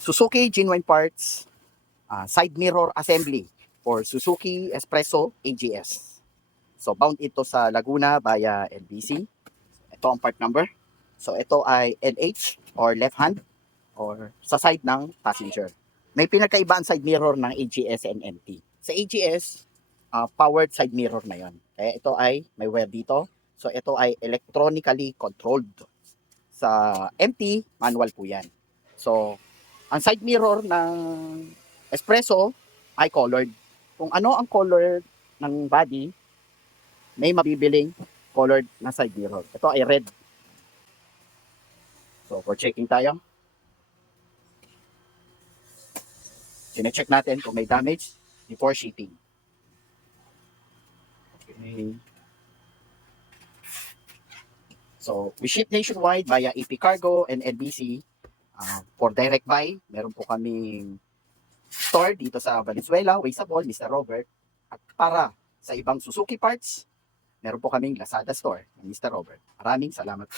Suzuki Genuine Parts side mirror assembly for Suzuki Espresso AGS. So bound ito sa Laguna via LBC. Ito ang part number. So ito ay LH or left hand or sa side ng passenger. May pinagkaibaan side mirror ng AGS and MT. Sa AGS, powered side mirror na yon. Kaya ito ay may wire dito. So ito ay electronically controlled. Sa MT, manual po yan. So ang side mirror ng Espresso ay colored. Kung ano ang color ng body, may mabibiling colored na side mirror. Ito ay red. So for checking tayo. Sine-check natin kung may damage before shipping. Okay. So we ship nationwide via AP Cargo and NBC. For direct buy, meron po kaming store dito sa Valenzuela, Waysabol, Mr. Robert. At para sa ibang Suzuki parts, meron po kaming Lazada store ng Mr. Robert. Maraming salamat.